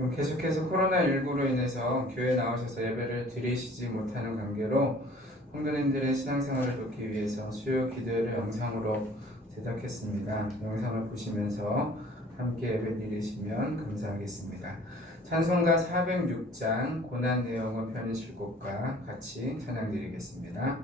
지금 계속해서 코로나19로 인해서 교회에 나오셔서 예배를 드리시지 못하는 관계로 성도님들의 신앙생활을 돕기 위해서 수요 기도회를 영상으로 제작했습니다. 영상을 보시면서 함께 예배 드리시면 감사하겠습니다. 찬송가 406장 고난 내용을 편히실 곳과 같이 찬양 드리겠습니다.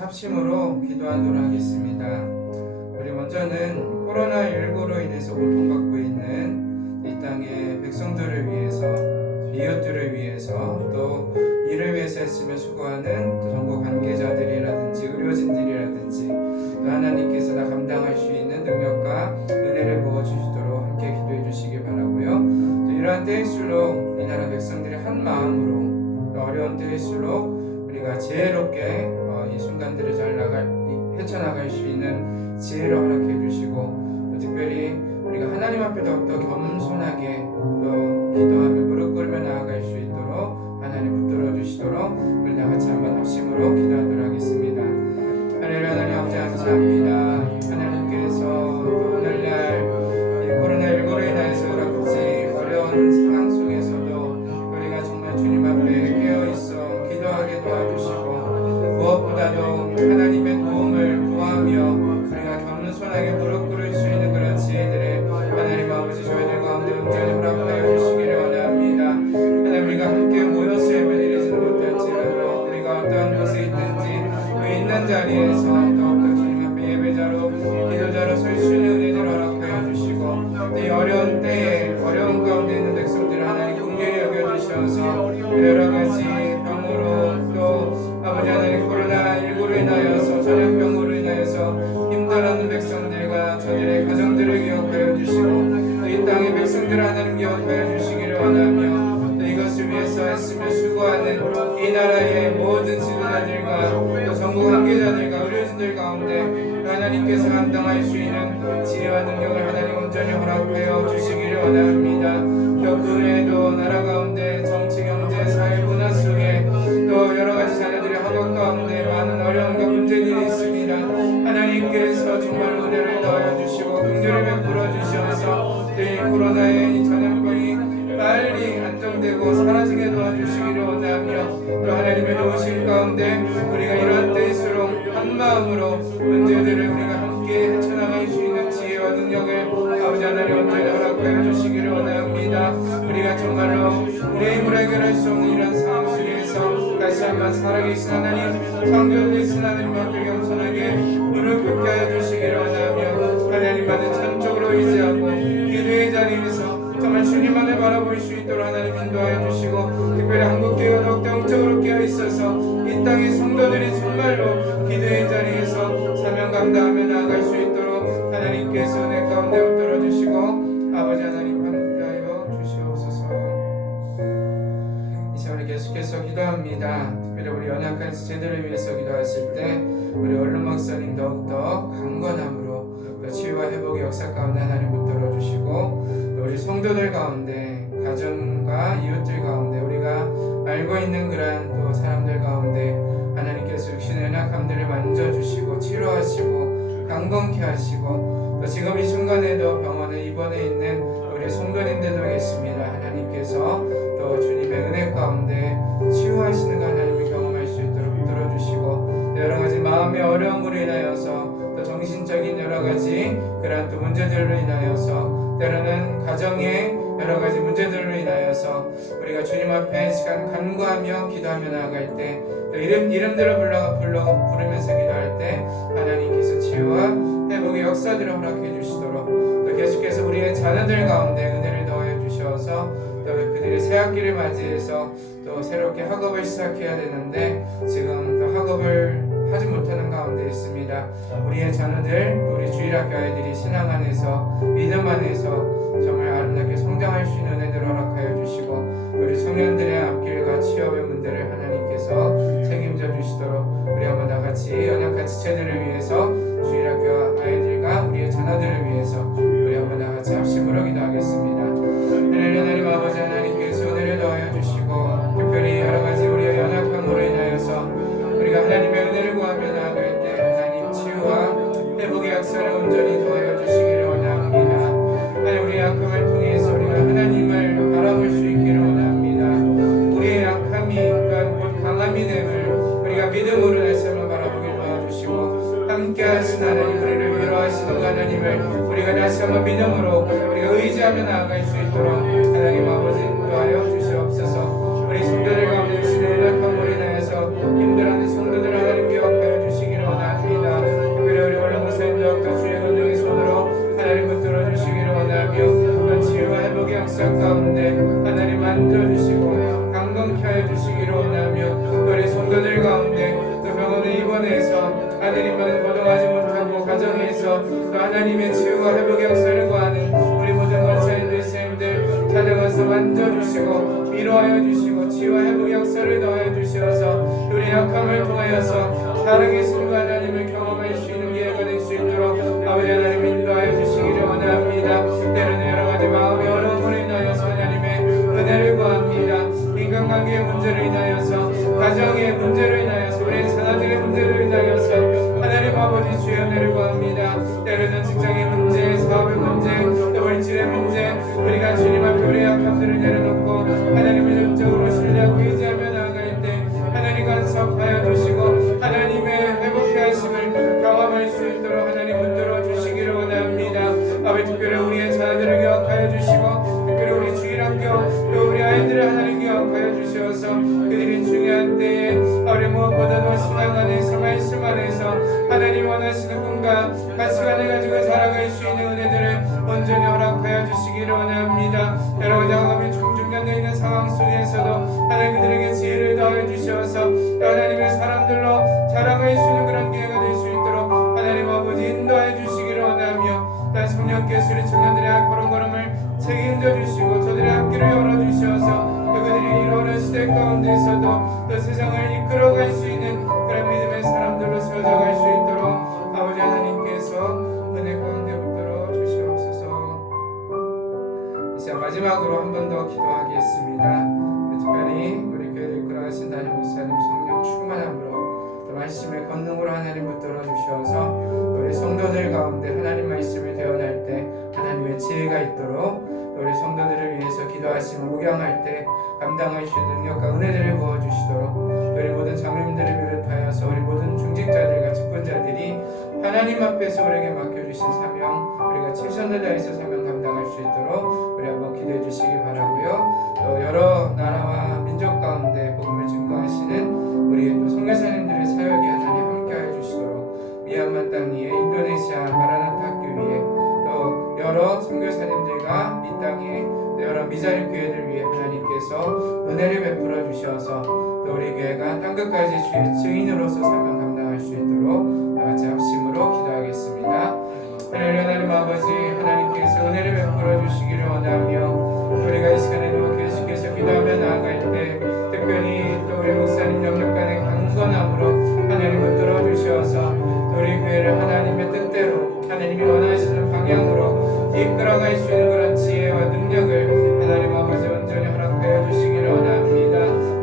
합심으로 기도하도록 하겠습니다. 우리 먼저는 코로나19로 인해서 고통받고 있는 이 땅의 백성들을 위해서, 이웃들을 위해서, 또 이를 위해서 했으며 수고하는 또 정부 관계자들이라든지 의료진들이라든지 또 하나님께서 다 감당할 수 있는 능력과 은혜를 부어주시도록 함께 기도해 주시기 바라고요. 또 이러한 때일수록 이 나라 백성들이 한 마음으로, 또 어려운 때일수록 우리가 지혜롭게 이 순간들을 헤쳐나갈 수 있는 지혜를 허락해 주시고, 또 특별히 우리가 하나님 앞에 더욱더 겸손하게 또 기도하며 무릎 꿇으며 나아갈 수 있도록 하나님 붙들어 주시도록 우리 다 같이 한번 합심으로 기도하도록 하겠습니다. 하나님 아버지 감사합니다. 하나님께서 또 오늘날 이 코로나19로 인해서 그렇지 어려운 상황 속에서도 우리가 정말 주님 앞에 깨어있어 기도하게 도와주시고, 무엇보다도 하나님의 도움을 구하며 우리가 겸손하게 무릎 꿇을 수 있는 그런 지혜들을 하나님 아버지 저희들 가운데 온전히 허락하여 주시기를 원합니다. 하나님 우리가 함께 모여서 예배드리지는 못할지라도 우리가 어떠한 곳에 있든지 그 있는 자리에서 더욱더 주님 앞에 예배자로 기도자로 설 수 있는 은혜를 허락하여 주시고, 저들의 가정들을 기억하여 주시고 이 땅의 백성들 하나님 기억하여 주시기를 원하며 또 이것을 위해서 애쓰며 수고하는 이 나라의 모든 지도자들과 또 정부 관계자들과 의료진들 가운데 하나님께서 감당할 수 있는 지혜와 능력을 하나님 온전히 허락하여 주시기를 원합니다. 또 그 외에도 나라 가운데 정치, 경제, 사회, 문화 속에 또 여러 가지 자녀들의 학업 가운데 많은 어려움과 문제들이 있습니다. 하나님께서 정말 은혜를 더하여 주시고 긍휼을 베풀어 주셔서 이 코로나의 이 전염병이 빨리 안정되고 사라지게 도와주시기를 원하며 또 하나님의 도우심 가운데 우리가 이러한 때일수록 한 마음으로 문제들을 우리가 함께 헤쳐나갈 수 있는 지혜와 능력을 아버지 하나님 언제나 허락하여 주시기를 원합니다. 우리가 정말로 우리의 힘으로 해결할 수 없는 이런 상황 속에서 다시 한번 살아계신 하나님, 창조되신 하나님 앞에 겸손하게 무릎 꿇게 하여 주시기를 원하며 하나님만을 참적으로 의지하고 기도의 자리에서 정말 주님만을 바라볼 수 있도록 하나님 인도하여 주시고 특별히 한국교회가 더욱더 영적으로 깨어 있어서 이 땅의 성도들이 정말로 기도의 자리에서 사명 감당하며 나아갈 수 있도록 하나님께서 은혜 가운데 붙들어 주시고 아버지 하나님 함께하여 주시옵소서. 이 시간에 계속해서 기도합니다. 특별히 우리 연약한 지체들을 위해서 기도하실 때 우리 얼른 목사님 더욱더 강건함으로 또 치유와 회복의 역사 가운데 하나님 붙들어 주시고 우리 성도들 가운데 가정과 이웃들 가운데 우리가 알고 있는 그러한 또 사람들 가운데 하나님께서 육신의 연약함들을 만져주시고 치료하시고 강건케 하시고 또 지금 이 순간에도 병원에 입원해 있는 우리 성도님들도 계십니다. 하나님께서 또 주님의 은혜 가운데 치유하시는 하나님을 경험할 수 있도록 붙들어주시고 여러 가지 마음의 어려움으로 인하여서 또 정신적인 여러 가지 그러한 또 문제들로 인하여서 때로는 가정의 여러 가지 문제들로 인하여서 우리가 주님 앞에 시간 간구하며 기도하며 나아갈 때 또 이름들을 부르면서 기도할 때 하나님께서 치유와 회복의 역사들을 허락해 주시도록 또 계속해서 우리의 자녀들 가운데 은혜를 더하여 주셔서 또 그들이 새 학기를 맞이해서 또 새롭게 학업을 시작해야 되는데 지금 또 학업을 하지 못하는 가운데 있습니다. 우리의 자녀들, 우리 주일학교 아이들이 신앙 안에서 믿음 안에서 정말 아름답게 성장할 수 있는 은혜를 허락하여 주시고 우리 청년들의 앞길과 취업의 문제를 하나님께서 책임져 주시도록 우리 한번 다같이 연약한 지체들을 위해서 주일학교 아이들과 우리의 자녀들을 위해서 우리 한번 다같이 합심으로 기도하겠습니다. 하나님 아버지 하나님께서 은혜를 더하여 주시고 특별히 여러 가지 우리의 연약함으로 인하여서 우리가 하나님의 은혜를 구하며 나아갈 때 하나님 치유와 회복의 역사를 온전히 도와여 주시기를 원합니다. 하나님 우리의 약함을 통해서 우리가 하나님을 바라볼 수 있기를 원합니다. 우리의 약함이 곧 강함이 됨을 우리가 믿음으로 다시 한번 바라보길 도와주시고 함께 하신 하나님 우리를 위로하시는 하나님을 우리가 다시 한번 믿음으로 우리가 의지하며 나아갈 수 있도록 하나님 아버지 인도하여 주시옵소서. 우리 성도들 가운데 주시는 연약함으로 인하여서 힘들어하는 성도들 하나님 기억하여 주시기를 원합니다. 특별히 우리 올라 목사님도 또 주의 권능의 손으로 하나님 붙들어 주시기를 원하며 치유와 회복의 역사 가운데 하나님 만져주시고 강건케 하여 주시기를 원하며 우리 성도들 가운데 또 병원에 입원해서 하나님만 거동하지 못하고 가정에서 또 하나님의 치유와 회복의 역사를 구하는 우리 모든 권사님들 선생님들 찾아가서 만져주시고 위로하여 주시고 치유와 회복의 역사를 더하여 주시어서 우리 약함을 통하여서 살아계신 하나님을 경험할 수 있는 기회가 될 수 있도록 아버지 하나님 인도하여 주시기를 원합니다. 때로는 여러 가지 마음의 어려움으로 인하여서 하나님의 은혜를 구합니다. 인간관계의 문제로 인하여서 가정의 문제로 인하여서 우리 자녀들의 문제로 인하여서 하나님 아버지 주의 은혜를 구합니다. 때로는 직장의 문제, 사업의 문제, 또 물질의 문제 우리가 주님 앞에 우리의 약함들을 내려놓고 하나님을 영적으로 신뢰하고 의지하며 나아갈 때 하나님 간섭하여 주시고 하나님의 회복케 하심을 경험할 수 있도록 하나님 붙들어 주시기를 원합니다. 아버지 특별히 우리의 자녀들을 기억하여 주시고 특별히 우리 주일학교 또 우리 아이들을 하나님 기억하여 주셔서 그들이 중요한 때에 우리 무엇보다도 신앙 안에서 말씀 안에서 하나님 원하시는 꿈과 가치관을 가지고 살아갈 수 있는 은혜들을 온전히 허락하여 주시기를 원합니다. 여러 가지 경험이 중중간에 있는 상황 속에서도 하나님 그들에게 지혜를 더해 주셔서 하나님의 사람들로 자라갈 수 있는 그런 기회가 될 수 있도록 하나님 아버지 인도해 주시기를 원하며 또한 성령께서 우리 청년들의 걸음걸음을 책임져 주시고 저들의 앞길을 열어주셔서 또 그들이 이러한 시대 가운데서도 또 세상을 이끌어갈 수 있는 그런 믿음의 사람들로 세워져갈 수 있도록 아버지 하나님께서 은혜 가운데 붙들어 주시옵소서. 이제 마지막으로 한 번 더 기도하겠습니다. 특별히 우리 교회를 이끌어가신 담임 목사님 성령 충만함으로 또 말씀의 권능으로 하나님 붙들어 주셔서 우리 성도들 가운데 하나님 말씀을 대언할 때 하나님의 지혜가 있도록 우리 성도들을 위해서 기도하시고 묵양할 때 감당할 수 있는 능력과 은혜들을 부어주시도록 우리 모든 장로님들을 비롯하여서 우리 모든 중직자들과 직분자들이 하나님 앞에서 우리에게 맡겨주신 사명, 우리가 최선을 다해서 사명 감당할 수 있도록 우리 한번 기도해 주시기 바라고요. 또 여러 나라와 민족 가운데 복음을 증거하시는 우리 또 선교사님들의 사역에 하나님 함께하여 주시도록 미얀마 땅 위에 인도네시아 마라나타 학교 위에 또 여러 선교사님들과 이 땅에 여러 미자립 교회를 위해 하나님께서 은혜를 베풀어 주셔서 또 우리 교회가 땅끝까지 주의 증인으로서 사명 감당할 수 있도록 다같이 합심으로 기도하겠습니다. 하나님 아버지, 하나님께서 은혜를 베풀어 주시기를 원하며 우리가 이 시간에도 계속해서 기도하며 나아갈 때 특별히 또 우리 목사님 영역간의 강건함으로 하나님 붙들어 주셔서 우리 교회를 하나님의 뜻대로 하나님이 원하시는 방향으로 이끌어갈 수 있는 그런 지혜와 능력을 하나님 아버지 온전히 허락하여 주시기를 원합니다.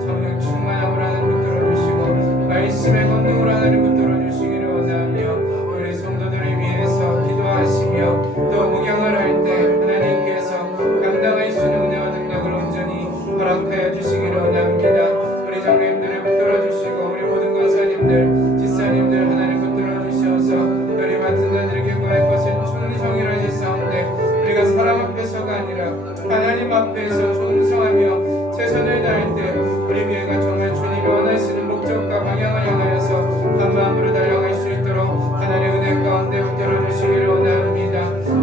성령 충만함으로 하나님 붙들어 주시고 말씀의 권능으로 하나님 붙들어 주시기를 원하며 우리 성도들을 위해서 기도하시며 또 묵양을 할 때 하나님께서 감당할 수 있는 은혜와 능력을 온전히 허락하여 주시기를 원합니다. 우리 장로님들을 붙들어 주시고 우리 모든 권사님들, 지사님들 하나님 붙들어 주셔서 우리 맡은 자들에게 구할 것은 충성이라는 싸움데 우리가 사람 앞에서가 아니라 하나님 앞에서 충성하며 최선을 다할 때 우리 교회가 정말 주님이 원하시는 목적과 방향을 향하여서 한 마음으로 달려갈 수 있도록 하나님의 은혜 가운데 붙들어 주시기를 원합니다.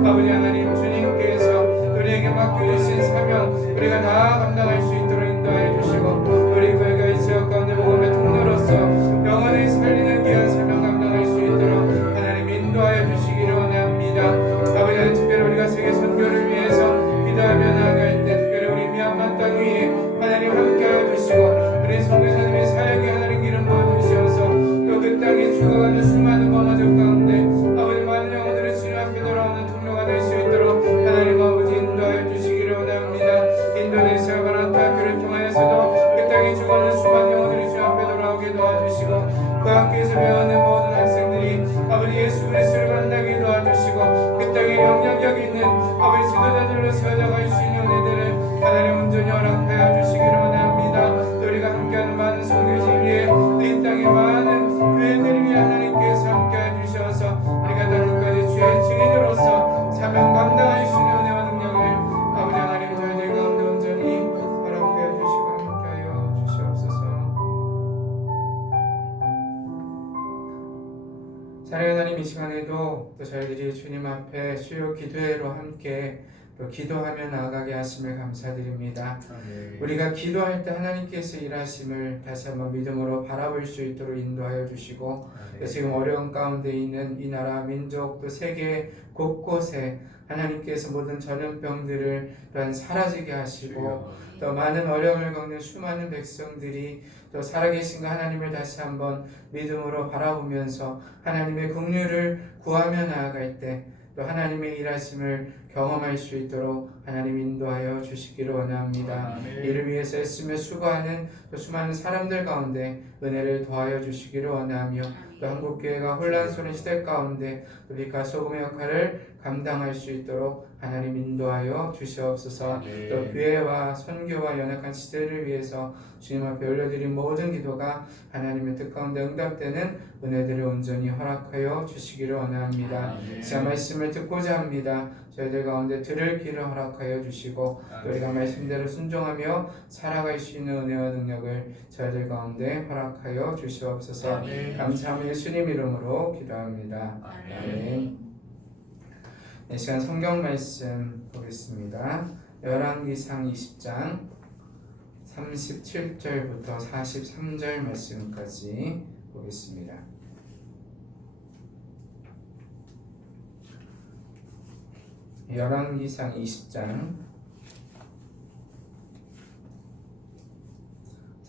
아버지 하나님, 주님께서 우리에게 맡겨주신 사명 우리가 다 감당할 수 있도록 인도하여 주시고 우리 교회가 이 지역 가운데 복음의 통로로서 영혼을 살리는 귀한 사명 감당할 수 있도록 하나님 인도하여 주시기를 원합니다. 아버지 하나님, 특별히 우리가 세계 선교를 위해서 기도하며 나아갈 때 특별히 우리 미얀마 땅 위에 하나님 함께하여 주시고 우리 선교사님의 사역에 하나님 기름 부어주셔서 또 그 땅에 죽어가는 수많은 범어적 가운데 아버지 많은 영혼들이 주님 앞에 돌아오는 통로가 될 수 있도록 하나님 아버지 인도하여 주시기를 원합니다. 인도네시아 마라나타 학교를 통하여서도 그 땅에 죽어가는 수많은 영혼들이 주님 앞에 돌아오게 도와주시고 그 학교에서 배우는 모든 학생들이 아버지 예수 그리스도를 만나게 도와주시고 그 땅에 영향력 있는 아버지 지도자들로 세워져갈 수 있는 은혜들을 하나님 온전히 허락하여 주시기를 원합니다. 또 우리가 함께하는 많은 선교지 위에 이 땅에 많은 교회들을 위해 하나님께서 함께해 주셔서 우리가 땅끝까지 주의 증인으로서 사명 감당할 수 있는 은혜와 능력을 아버지 하나님 저희들 가운데 온전히 허락하여 주시고 함께하여 주시옵소서. 사랑하는 하나님, 이 시간에도 또 저희들이 주님 앞에 수요 기도회로 함께 또 기도하며 나아가게 하심을 감사드립니다. 우리가 기도할 때 하나님께서 일하심을 다시 한번 믿음으로 바라볼 수 있도록 인도하여 주시고 또 지금 어려운 가운데 있는 이 나라 민족 또 세계 곳곳에 하나님께서 모든 전염병들을 또한 사라지게 하시고 또 많은 어려움을 겪는 수많은 백성들이 또 살아계신 하나님을 다시 한번 믿음으로 바라보면서 하나님의 긍휼을 구하며 나아갈 때 또 하나님의 일하심을 경험할 수 있도록 하나님 인도하여 주시기를 원합니다. 이를 위해서 애쓰며 수고하는 또 수많은 사람들 가운데 은혜를 더하여 주시기를 원하며 또 한국교회가 혼란스러운 시대 가운데 또 빛과 소금의 역할을 감당할 수 있도록 하나님 인도하여 주시옵소서. 또 교회와 선교와 연약한 시대를 위해서 주님 앞에 올려드린 모든 기도가 하나님의 뜻 가운데 응답되는 은혜들을 온전히 허락하여 주시기를 원합니다. 제 말씀을 듣고자 합니다. 저희들 가운데 들을 길을 허락하여 주시고 또 우리가 말씀대로 순종하며 살아갈 수 있는 은혜와 능력을 저희들 가운데 허락하여 주시옵소서. 감사하며 예수님 이름으로 기도합니다. 아멘. 이 시간 성경 말씀 보겠습니다. 열왕기상 20장 37절부터 43절 말씀까지 보겠습니다. 열왕기상 20장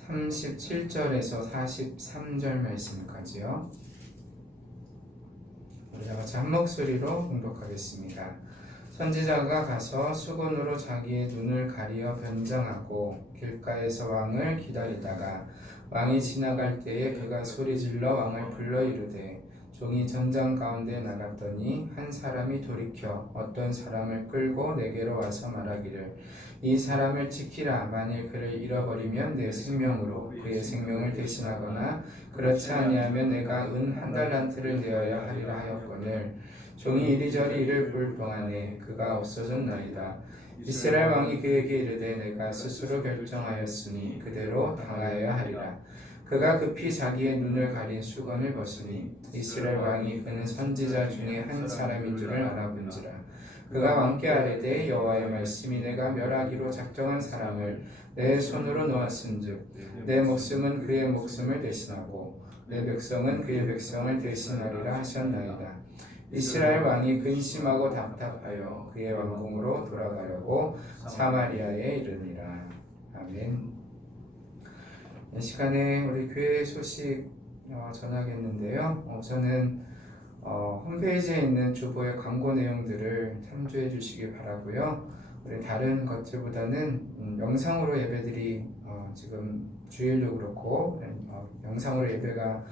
37절에서 43절 말씀까지요. 우리가 같이 한 목소리로 봉독하겠습니다. 선지자가 가서 수건으로 자기의 눈을 가리어 변장하고 길가에서 왕을 기다리다가 왕이 지나갈 때에 그가 소리질러 왕을 불러 이르되 종이 전장 가운데 나갔더니 한 사람이 돌이켜 어떤 사람을 끌고 내게로 와서 말하기를 이 사람을 지키라. 만일 그를 잃어버리면 내 생명으로 그의 생명을 대신하거나 그렇지 아니하면 내가 은 1달란트를 내어야 하리라 하였거늘 종이 이리저리 이를 볼 동안에 그가 없어졌나이다. 이스라엘 왕이 그에게 이르되 내가 스스로 결정하였으니 그대로 당하여야 하리라. 그가 급히 자기의 눈을 가린 수건을 벗으니 이스라엘 왕이 그는 선지자 중에 한 사람인 줄을 알아본지라. 그가 왕께 아뢰되 여호와의 말씀이 내가 멸하기로 작정한 사람을 내 손으로 놓았은즉 내 목숨은 그의 목숨을 대신하고 내 백성은 그의 백성을 대신하리라 하셨나이다. 이스라엘 왕이 근심하고 답답하여 그의 왕궁으로 돌아가려고 사마리아에 이르니라. 아멘. 이 시간에 우리 교회 소식 전하겠는데요. 우선은 홈페이지에 있는 주보의 광고 내용들을 참조해 주시기 바라고요. 우리 다른 것들보다는 영상으로 예배들이 지금 주일도 그렇고 영상으로 예배가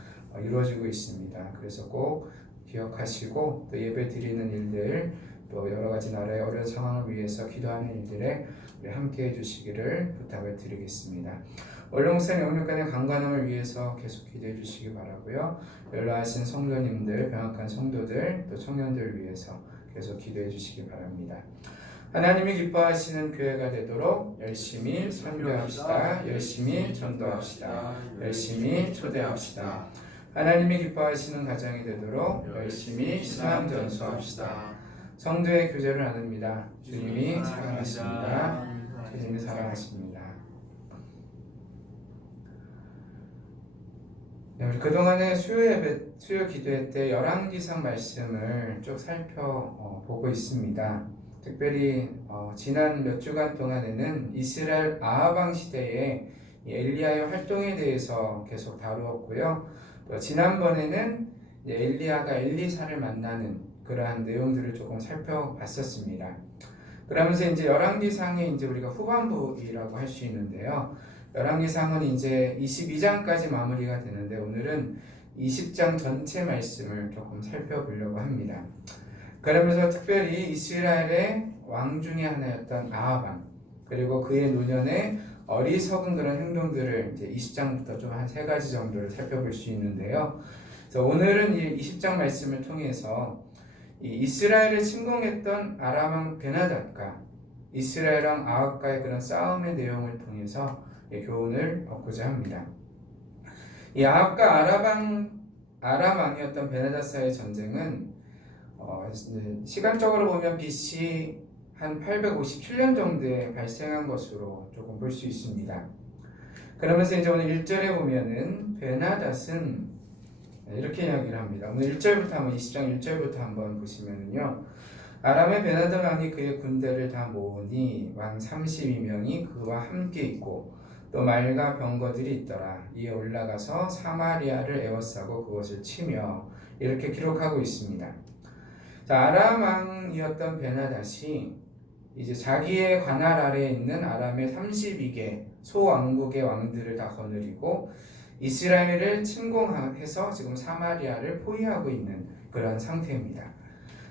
이루어지고 있습니다. 그래서 꼭 기억하시고 또 예배 드리는 일들 또 여러 가지 나라의 어려운 상황을 위해서 기도하는 일들에 우리 함께 해주시기를 부탁을 드리겠습니다. 원로목사님 영육간의 강건함을 위해서 계속 기도해 주시기 바라고요. 연로하신 성도님들, 병약한 성도들, 또 청년들을 위해서 계속 기도해 주시기 바랍니다. 하나님이 기뻐하시는 교회가 되도록 열심히 선교합시다. 열심히 전도합시다. 열심히 초대합시다. 하나님이 기뻐하시는 가정이 되도록 열심히 신앙 전수합시다. 성도의 교제를 나눕니다. 주님이 사랑하십니다. 주님이 사랑하십니다. 우리 그동안에 수요 기도회 때 열왕기상 말씀을 쭉 살펴보고 있습니다. 특별히 지난 몇 주간 동안에는 이스라엘 아합 왕 시대의 엘리야의 활동에 대해서 계속 다루었고요. 또 지난번에는 엘리야가 엘리사를 만나는 그러한 내용들을 조금 살펴봤었습니다. 그러면서 이제 열왕기상의 이제 우리가 후반부이라고 할 수 있는데요. 열왕기상은 이제 22장까지 마무리가 되는데 오늘은 20장 전체 말씀을 조금 살펴보려고 합니다. 그러면서 특별히 이스라엘의 왕 중에 하나였던 아합 왕 그리고 그의 노년의 어리석은 그런 행동들을 이제 20장부터 좀 한 3가지 정도를 살펴볼 수 있는데요. 그래서 오늘은 이 20장 말씀을 통해서 이 이스라엘을 침공했던 아람 왕 베나닷과 이스라엘 왕 아합과의 그런 싸움의 내용을 통해서 교훈을 얻고자 합니다. 이 아합과 아람 왕이었던 베나닷 사이의 전쟁은 시간적으로 보면 BC 한 857년 정도에 발생한 것으로 조금 볼 수 있습니다. 그러면서 이제 오늘 1절에 보면은 베나닷은 이렇게 이야기를 합니다. 오늘 1절부터 한번 20장 1절부터 한번 보시면은요. 아람의 베나닷 왕이 그의 군대를 다 모으니 왕 32명이 그와 함께 있고 또 말과 병거들이 있더라. 이에 올라가서 사마리아를 에워싸고 그것을 치며 이렇게 기록하고 있습니다. 자, 아람 왕이었던 베나닷이 이제 자기의 관할 아래에 있는 아람의 32개 소왕국의 왕들을 다 거느리고 이스라엘을 침공해서 지금 사마리아를 포위하고 있는 그런 상태입니다.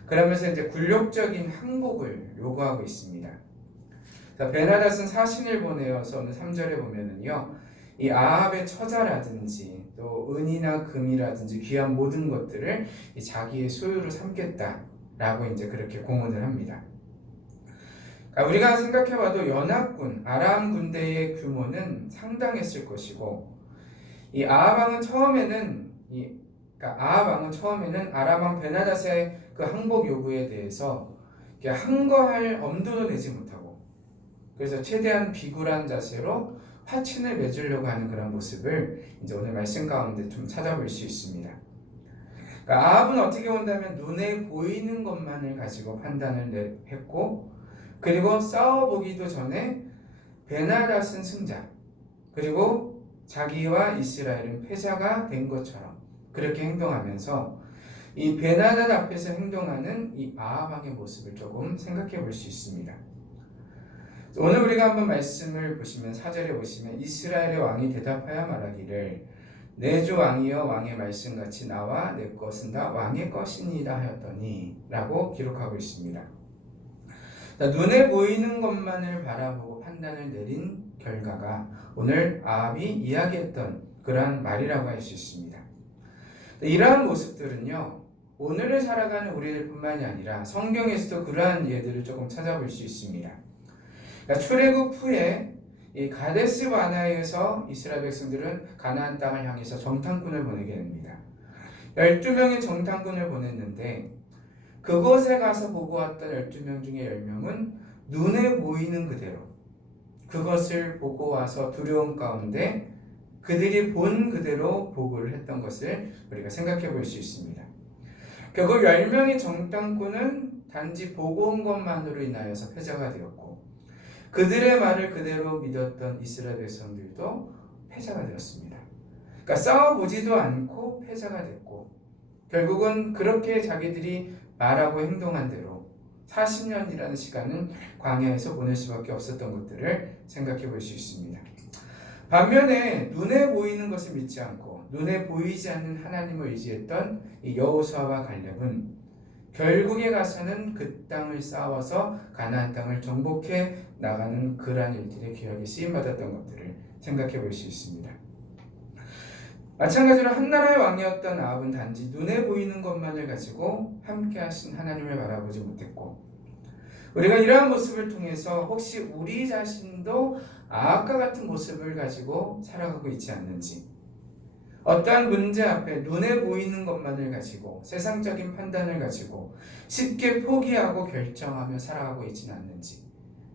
그러면서 이제 굴욕적인 항복을 요구하고 있습니다. 자, 베나닷은 사신을 보내어서 오늘 3절에 보면은요, 이 아합의 처자라든지 또 은이나 금이라든지 귀한 모든 것들을 자기의 소유로 삼겠다라고 이제 그렇게 공언을 합니다. 그러니까 우리가 생각해봐도 연합군 아람 군대의 규모는 상당했을 것이고, 이 아합 왕은 처음에는 아람 왕 베나닷의 그 항복 요구에 대해서 항거할 엄두도 내지 못하고, 그래서 최대한 비굴한 자세로 화친을 맺으려고 하는 그런 모습을 이제 오늘 말씀 가운데 좀 찾아볼 수 있습니다. 그러니까 아합은 어떻게 본다면 눈에 보이는 것만을 가지고 판단을 했고, 그리고 싸워보기도 전에 베나닷은 승자, 그리고 자기와 이스라엘은 패자가 된 것처럼 그렇게 행동하면서 이 베나닷 앞에서 행동하는 이 아합 왕의 모습을 조금 생각해 볼 수 있습니다. 오늘 우리가 한번 말씀을 보시면 4절에 보시면 이스라엘의 왕이 대답하여 말하기를 내 주 왕이여 왕의 말씀같이 나와 내 것은 다 왕의 것이니이다 하였더니 라고 기록하고 있습니다. 눈에 보이는 것만을 바라보고 판단을 내린 결과가 오늘 아합이 이야기했던 그러한 말이라고 할 수 있습니다. 이러한 모습들은요, 오늘을 살아가는 우리들뿐만이 아니라 성경에서도 그러한 예들을 조금 찾아볼 수 있습니다. 그러니까 출애굽 후에 이 가데스 바네아에서 이스라엘 백성들은 가나안 땅을 향해서 정탐꾼을 보내게 됩니다. 12명의 정탐꾼을 보냈는데 그곳에 가서 보고 왔던 12명 중에 10명은 눈에 보이는 그대로 그것을 보고 와서 두려움 가운데 그들이 본 그대로 보고를 했던 것을 우리가 생각해 볼 수 있습니다. 결국 10명의 정탐꾼은 단지 보고 온 것만으로 인하여서 패자가 되었고, 그들의 말을 그대로 믿었던 이스라엘 백성들도 패자가 되었습니다. 그러니까 싸워보지도 않고 패자가 됐고, 결국은 그렇게 자기들이 말하고 행동한 대로 40년이라는 시간은 광야에서 보낼 수밖에 없었던 것들을 생각해 볼 수 있습니다. 반면에 눈에 보이는 것을 믿지 않고 눈에 보이지 않는 하나님을 의지했던 이 여호수아와 갈렙은 결국에 가서는 그 땅을 싸워서 가나안 땅을 정복해 나가는 그러한 일들의 기억에 쓰임받았던 것들을 생각해 볼 수 있습니다. 마찬가지로 한 나라의 왕이었던 아합은 단지 눈에 보이는 것만을 가지고 함께 하신 하나님을 바라보지 못했고, 우리가 이러한 모습을 통해서 혹시 우리 자신도 아합과 같은 모습을 가지고 살아가고 있지 않는지, 어떠한 문제 앞에 눈에 보이는 것만을 가지고 세상적인 판단을 가지고 쉽게 포기하고 결정하며 살아가고 있지는 않는지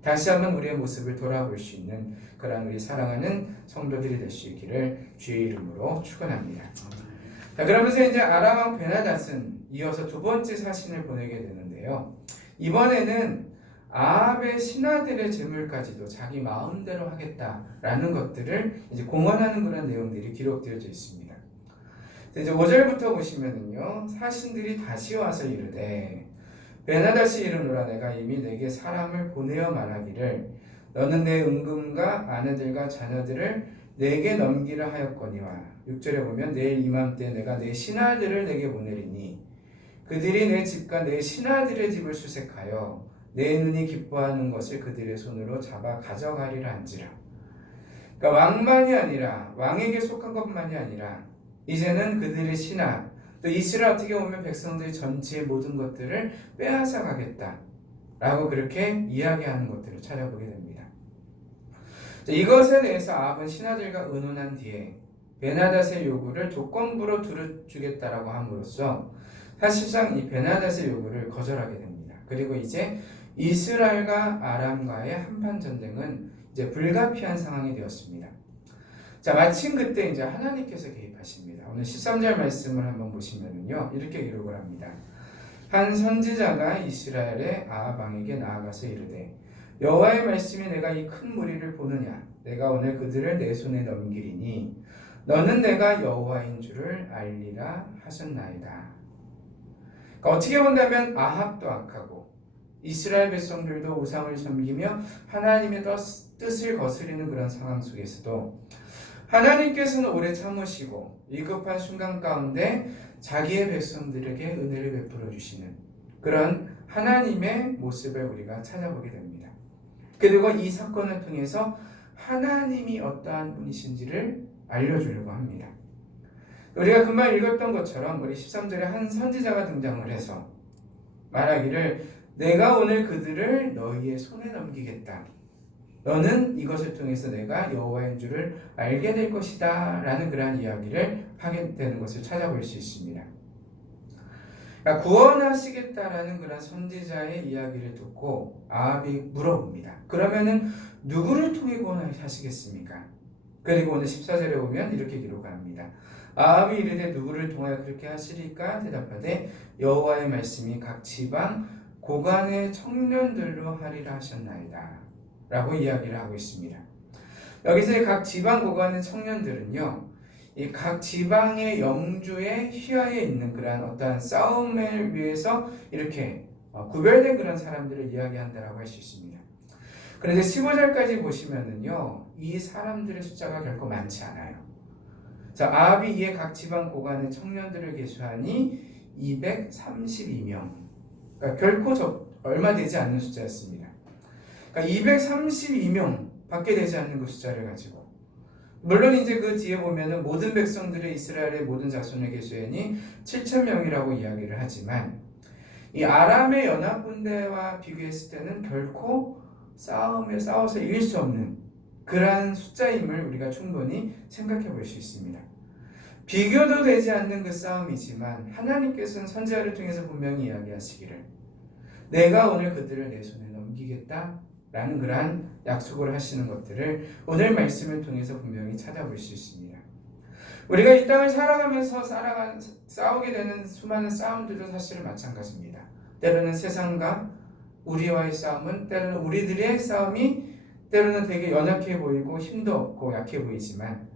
다시 한번 우리의 모습을 돌아볼 수 있는 그러한 우리 사랑하는 성도들이 될 수 있기를 주의 이름으로 축원합니다. 자, 그러면서 이제 아람 왕 베나닷은 이어서 두 번째 사신을 보내게 되는데요. 이번에는 아합의 신하들의 재물까지도 자기 마음대로 하겠다라는 것들을 이제 공언하는 그런 내용들이 기록되어져 있습니다. 이제 5절부터 보시면은요, 사신들이 다시 와서 이르되 베나닷이 이르노라 내가 이미 내게 사람을 보내어 말하기를 너는 내 은금과 아내들과 자녀들을 내게 넘기라 하였거니와 6절에 보면 내일 이맘때 내가 내 신하들을 내게 보내리니 그들이 내 집과 내 신하들의 집을 수색하여 내 눈이 기뻐하는 것을 그들의 손으로 잡아 가져가리라 한지라. 그러니까 왕만이 아니라 왕에게 속한 것만이 아니라 이제는 그들의 신하 또 이스라엘 어떻게 보면 백성들 전체의 모든 것들을 빼앗아 가겠다라고 그렇게 이야기하는 것들을 찾아보게 됩니다. 이것에 대해서 아합은 신하들과 의논한 뒤에 베나닷의 요구를 조건부로 들어주겠다라고 함으로써 사실상 이 베나닷의 요구를 거절하게 됩니다. 그리고 이제 이스라엘과 아람과의 한판 전쟁은 이제 불가피한 상황이 되었습니다. 자, 마침 그때 이제 하나님께서 개입하십니다. 오늘 13절 말씀을 한번 보시면은요, 이렇게 기록을 합니다. 한 선지자가 이스라엘의 아합 왕에게 나아가서 이르되 여호와의 말씀이 내가 이 큰 무리를 보느냐 내가 오늘 그들을 내 손에 넘기리니 너는 내가 여호와인 줄을 알리라 하셨나이다. 그러니까 어떻게 본다면 아합도 악하고 이스라엘 백성들도 우상을 섬기며 하나님의 뜻을 거스리는 그런 상황 속에서도 하나님께서는 오래 참으시고 위급한 순간 가운데 자기의 백성들에게 은혜를 베풀어 주시는 그런 하나님의 모습을 우리가 찾아보게 됩니다. 그리고 이 사건을 통해서 하나님이 어떠한 분이신지를 알려주려고 합니다. 우리가 금방 읽었던 것처럼 우리 13절에 한 선지자가 등장을 해서 말하기를 내가 오늘 그들을 너희의 손에 넘기겠다. 너는 이것을 통해서 내가 여호와인 줄을 알게 될 것이다 라는 그러한 이야기를 하게 되는 것을 찾아볼 수 있습니다. 그러니까 구원하시겠다라는 그런 선지자의 이야기를 듣고 아합이 물어봅니다. 그러면은 누구를 통해 구원하시겠습니까? 그리고 오늘 14절에 보면 이렇게 기록합니다. 아합이 이르되 누구를 통하여 그렇게 하시리까? 대답하되 여호와의 말씀이 각 지방 고관의 청년들로 하리라 하셨나이다 라고 이야기를 하고 있습니다. 여기서 각 지방 고관의 청년들은요, 이 각 지방의 영주의 휘하에 있는 그러한 어떠한 싸움을 위해서 이렇게 구별된 그런 사람들을 이야기한다라고 할 수 있습니다. 그런데 15절까지 보시면은요, 이 사람들의 숫자가 결코 많지 않아요. 자, 아합이 이에 각 지방 고관의 청년들을 계수하니 232명. 그러니까 결코 얼마 되지 않는 숫자였습니다. 그러니까 232명 밖에 되지 않는 그 숫자를 가지고, 물론 이제 그 뒤에 보면은 모든 백성들의 이스라엘의 모든 자손을 계수하니 7,000명이라고 이야기를 하지만, 이 아람의 연합군대와 비교했을 때는 결코 싸워서 이길 수 없는 그러한 숫자임을 우리가 충분히 생각해 볼 수 있습니다. 비교도 되지 않는 그 싸움이지만 하나님께서는 선지자를 통해서 분명히 이야기하시기를 내가 오늘 그들을 내 손에 넘기겠다 라는 그러한 약속을 하시는 것들을 오늘 말씀을 통해서 분명히 찾아볼 수 있습니다. 우리가 이 땅을 살아가면서 싸우게 되는 수많은 싸움들도 사실은 마찬가지입니다. 때로는 세상과 우리와의 싸움은, 때로는 우리들의 싸움이 때로는 되게 연약해 보이고 힘도 없고 약해 보이지만,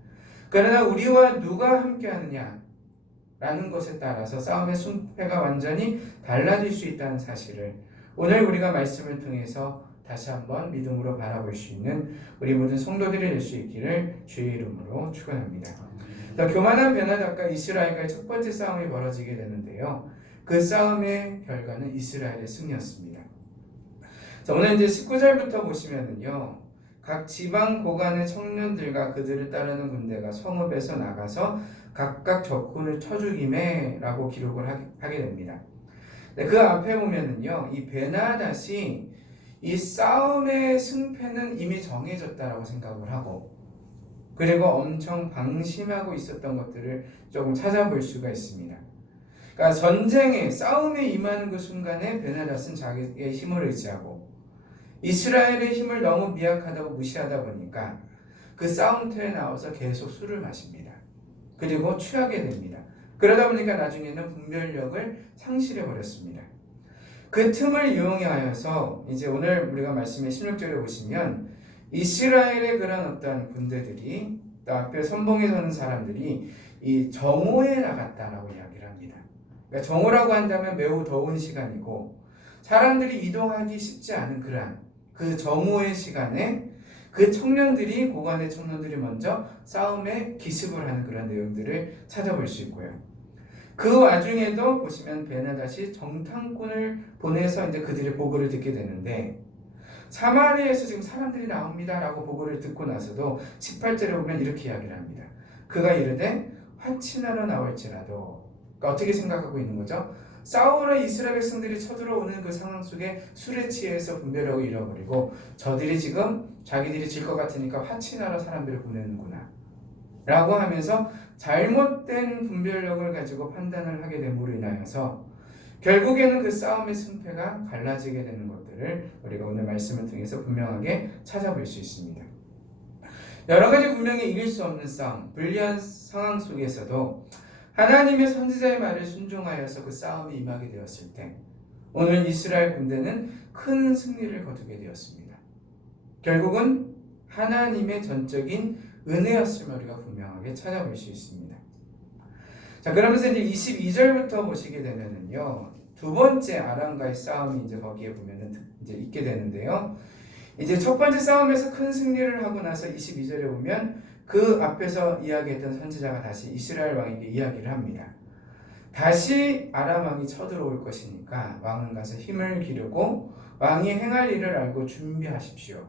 그러나 우리와 누가 함께하느냐 라는 것에 따라서 싸움의 승패가 완전히 달라질 수 있다는 사실을 오늘 우리가 말씀을 통해서 다시 한번 믿음으로 바라볼 수 있는 우리 모든 성도들이 될 수 있기를 주의 이름으로 축원합니다. 교만한 베나닥과 이스라엘과의 첫 번째 싸움이 벌어지게 되는데요, 그 싸움의 결과는 이스라엘의 승리였습니다. 자, 오늘 이제 19절부터 보시면은요, 각 지방 고관의 청년들과 그들을 따르는 군대가 성읍에서 나가서 각각 적군을 쳐 죽이매 라고 기록을 하게 됩니다. 그 앞에 보면은요, 이 베나닷이 이 싸움의 승패는 이미 정해졌다라고 생각을 하고, 그리고 엄청 방심하고 있었던 것들을 조금 찾아볼 수가 있습니다. 그러니까 전쟁에 싸움에 임하는 그 순간에 베나닷은 자기의 힘을 의지하고 이스라엘의 힘을 너무 미약하다고 무시하다 보니까 그 싸움터에 나와서 계속 술을 마십니다. 그리고 취하게 됩니다. 그러다 보니까 나중에는 분별력을 상실해 버렸습니다. 그 틈을 이용하여서 이제 오늘 우리가 말씀의 16절에 보시면 이스라엘의 그런 어떤 군대들이 또 앞에 선봉에 서는 사람들이 이 정오에 나갔다라고 이야기를 합니다. 그러니까 정오라고 한다면 매우 더운 시간이고 사람들이 이동하기 쉽지 않은 그러한 그 정오의 시간에 그 청년들이 고관의 청년들이 먼저 싸움에 기습을 하는 그런 내용들을 찾아볼 수 있고요. 그 와중에도 보시면 베나닷이 정탐꾼을 보내서 이제 그들의 보고를 듣게 되는데 사마리아에서 지금 사람들이 나옵니다라고 보고를 듣고 나서도 18절에 보면 이렇게 이야기를 합니다. 그가 이르되 화친하러 나올지라도, 그러니까 어떻게 생각하고 있는 거죠? 싸우러 이스라엘 백성들이 쳐들어오는 그 상황 속에 술에 취해서 분별력을 잃어버리고 저들이 지금 자기들이 질 것 같으니까 화친하러 사람들을 보내는구나 라고 하면서 잘못된 분별력을 가지고 판단을 하게 됨으로 인하여서 결국에는 그 싸움의 승패가 갈라지게 되는 것들을 우리가 오늘 말씀을 통해서 분명하게 찾아볼 수 있습니다. 여러 가지 분명히 이길 수 없는 싸움, 불리한 상황 속에서도 하나님의 선지자의 말을 순종하여서 그 싸움에 임하게 되었을 때 오늘 이스라엘 군대는 큰 승리를 거두게 되었습니다. 결국은 하나님의 전적인 은혜였음을 우리가 분명하게 찾아볼 수 있습니다. 자, 그러면서 이제 22절부터 보시게 되면은요, 두 번째 아람과의 싸움이 이제 거기에 보면은 이제 있게 되는데요. 이제 첫 번째 싸움에서 큰 승리를 하고 나서 22절에 보면 그 앞에서 이야기했던 선지자가 다시 이스라엘 왕에게 이야기를 합니다. 다시 아람 왕이 쳐들어올 것이니까 왕은 가서 힘을 기르고 왕이 행할 일을 알고 준비하십시오.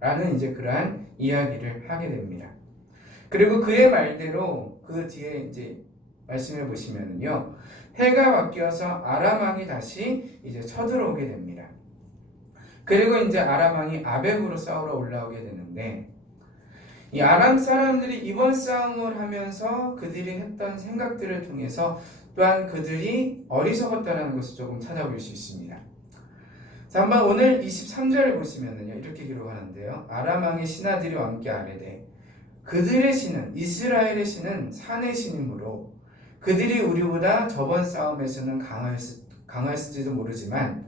라는 이제 그러한 이야기를 하게 됩니다. 그리고 그의 말대로 그 뒤에 이제 말씀해 보시면은요, 해가 바뀌어서 아람 왕이 다시 이제 쳐들어오게 됩니다. 그리고 이제 아람 왕이 아벡으로 싸우러 올라오게 되는데, 이 아람 사람들이 이번 싸움을 하면서 그들이 했던 생각들을 통해서 또한 그들이 어리석었다는 것을 조금 찾아볼 수 있습니다. 자, 한번 오늘 23절을 보시면은요, 이렇게 기록하는데요. 아람 왕의 신하들이 왕께 아뢰되 그들의 신은, 이스라엘의 신은 산의 신이므로 그들이 우리보다 저번 싸움에서는 강했을지도 모르지만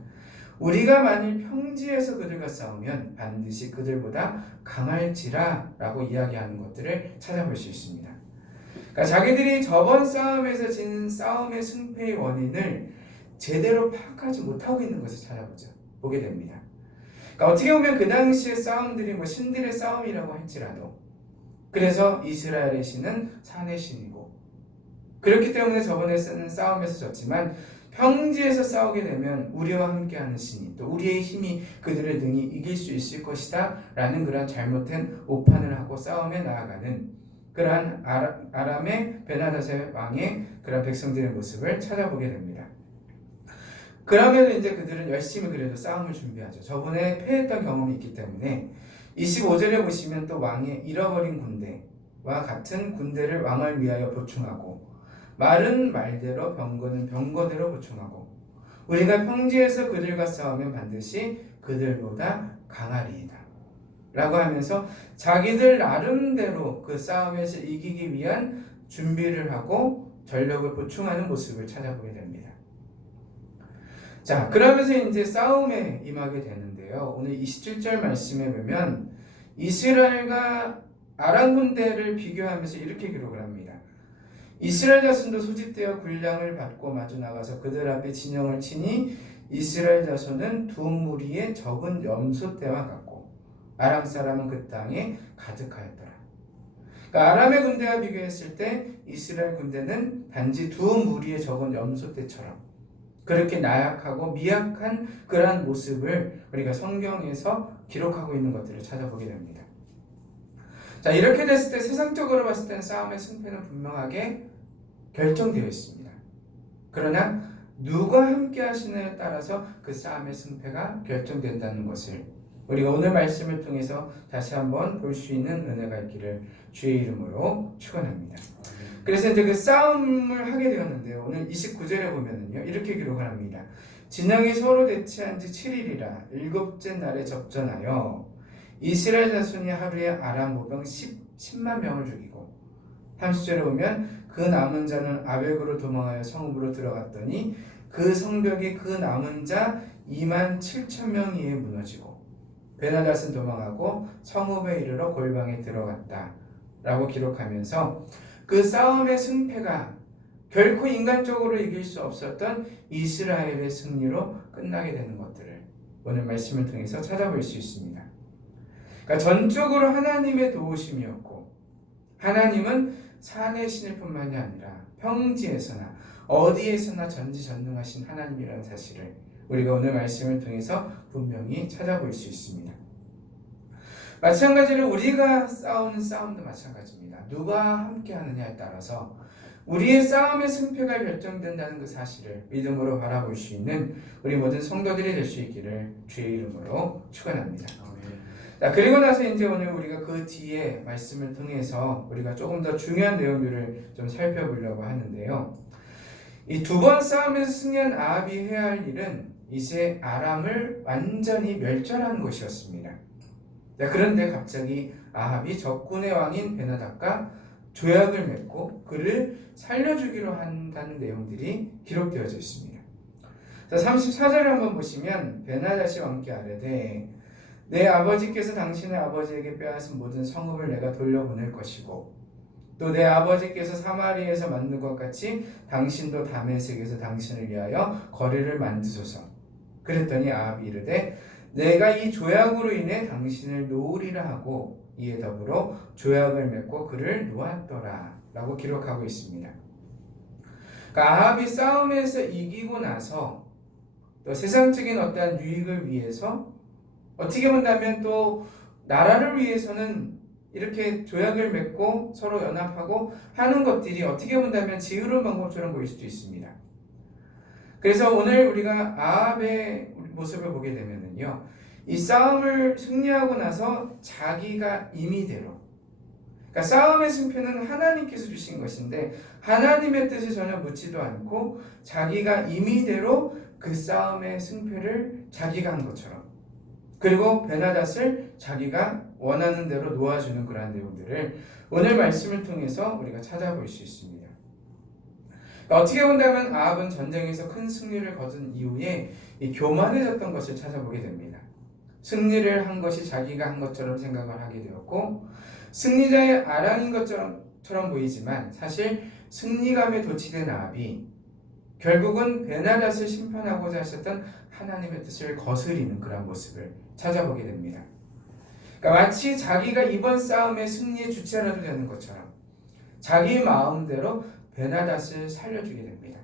우리가 만일 평지에서 그들과 싸우면 반드시 그들보다 강할지라 라고 이야기하는 것들을 찾아볼 수 있습니다. 그러니까 자기들이 저번 싸움에서 진 싸움의 승패의 원인을 제대로 파악하지 못하고 있는 것을 보게 됩니다. 그러니까 어떻게 보면 그 당시의 싸움들이 신들의 싸움이라고 할지라도 그래서 이스라엘의 신은 산의 신이고 그렇기 때문에 저번에 쓰는 싸움에서 졌지만 평지에서 싸우게 되면 우리와 함께하는 신이 또 우리의 힘이 그들을 능히 이길 수 있을 것이다 라는 그런 잘못된 오판을 하고 싸움에 나아가는 그러한 아람의 베나닷의 왕의 그런 백성들의 모습을 찾아보게 됩니다. 그러면 이제 그들은 열심히 그래도 싸움을 준비하죠. 저번에 패했던 경험이 있기 때문에 25절에 보시면 또 왕의 잃어버린 군대와 같은 군대를 왕을 위하여 보충하고 말은 말대로 병거는 병거대로 보충하고 우리가 평지에서 그들과 싸우면 반드시 그들보다 강하리이다 라고 하면서 자기들 나름대로 그 싸움에서 이기기 위한 준비를 하고 전력을 보충하는 모습을 찾아보게 됩니다. 자, 그러면서 이제 싸움에 임하게 되는데요. 오늘 27절 말씀에 보면 이스라엘과 아람 군대를 비교하면서 이렇게 기록을 합니다. 이스라엘 자손도 소집되어 군량을 받고 마주 나가서 그들 앞에 진영을 치니 이스라엘 자손은 두 무리의 적은 염소떼와 같고 아람 사람은 그 땅에 가득하였더라. 그러니까 아람의 군대와 비교했을 때 이스라엘 군대는 단지 두 무리의 적은 염소떼처럼 그렇게 나약하고 미약한 그러한 모습을 우리가 성경에서 기록하고 있는 것들을 찾아보게 됩니다. 자, 이렇게 됐을 때 세상적으로 봤을 때는 싸움의 승패는 분명하게 결정되어 있습니다. 그러나 누가 함께 하시느냐에 따라서 그 싸움의 승패가 결정된다는 것을 우리가 오늘 말씀을 통해서 다시 한번 볼 수 있는 은혜가 있기를 주의 이름으로 축원합니다. 그래서 이제 그 싸움을 하게 되었는데요. 오늘 29절에 보면은요, 이렇게 기록을 합니다. 진영이 서로 대치한 지 7일이라 일곱째 날에 접전하여 이스라엘 자손이 하루에 아람 모병 10만 명을 죽이고 30절에 보면 그 남은 자는 아벡으로 도망하여 성읍으로 들어갔더니 그 성벽이 그 남은 자 2만 7천 명 이에 무너지고 베나닷은 도망하고 성읍에 이르러 골방에 들어갔다 라고 기록하면서 그 싸움의 승패가 결코 인간적으로 이길 수 없었던 이스라엘의 승리로 끝나게 되는 것들을 오늘 말씀을 통해서 찾아볼 수 있습니다. 그러니까 전적으로 하나님의 도우심이었고 하나님은 산의 신일 뿐만이 아니라 평지에서나 어디에서나 전지전능하신 하나님이라는 사실을 우리가 오늘 말씀을 통해서 분명히 찾아볼 수 있습니다. 마찬가지로 우리가 싸우는 싸움도 마찬가지입니다. 누가 함께 하느냐에 따라서 우리의 싸움의 승패가 결정된다는 그 사실을 믿음으로 바라볼 수 있는 우리 모든 성도들이 될 수 있기를 주의 이름으로 축원합니다. 자, 그리고 나서 이제 오늘 우리가 그 뒤에 말씀을 통해서 우리가 조금 더 중요한 내용들을 좀 살펴보려고 하는데요. 이 두 번 싸움에서 승리한 아합이 해야 할 일은 이제 아람을 완전히 멸절하는 것이었습니다. 자, 그런데 갑자기 아합이 적군의 왕인 베나닷과 조약을 맺고 그를 살려주기로 한다는 내용들이 기록되어져 있습니다. 자, 34절을 한번 보시면 베나닷이 왕께 아뢰되 내 아버지께서 당신의 아버지에게 빼앗은 모든 성읍을 내가 돌려보낼 것이고 또 내 아버지께서 사마리에서 만든 것 같이 당신도 다메섹에서 당신을 위하여 거리를 만드소서. 그랬더니 아합이 이르되 내가 이 조약으로 인해 당신을 놓으리라 하고 이에 더불어 조약을 맺고 그를 놓았더라 라고 기록하고 있습니다. 그러니까 아합이 싸움에서 이기고 나서 또 세상적인 어떠한 유익을 위해서 어떻게 본다면 또 나라를 위해서는 이렇게 조약을 맺고 서로 연합하고 하는 것들이 어떻게 본다면 지혜로운 방법처럼 보일 수도 있습니다. 그래서 오늘 우리가 아합의 모습을 보게 되면은요, 이 싸움을 승리하고 나서 자기가 임의대로, 그러니까 싸움의 승패는 하나님께서 주신 것인데 하나님의 뜻에 전혀 묻지도 않고 자기가 임의대로 그 싸움의 승패를 자기가 한 것처럼 그리고 베나닷을 자기가 원하는 대로 놓아주는 그러한 내용들을 오늘 말씀을 통해서 우리가 찾아볼 수 있습니다. 어떻게 본다면 아합은 전쟁에서 큰 승리를 거둔 이후에 이 교만해졌던 것을 찾아보게 됩니다. 승리를 한 것이 자기가 한 것처럼 생각을 하게 되었고, 승리자의 아랑인 것처럼 보이지만 사실 승리감에 도취된 아합이 결국은 베나닷을 심판하고자 하셨던 하나님의 뜻을 거스리는 그런 모습을 찾아보게 됩니다. 그러니까 마치 자기가 이번 싸움의 승리의 주체라도 되는 것처럼 자기 마음대로 베나닷을 살려주게 됩니다.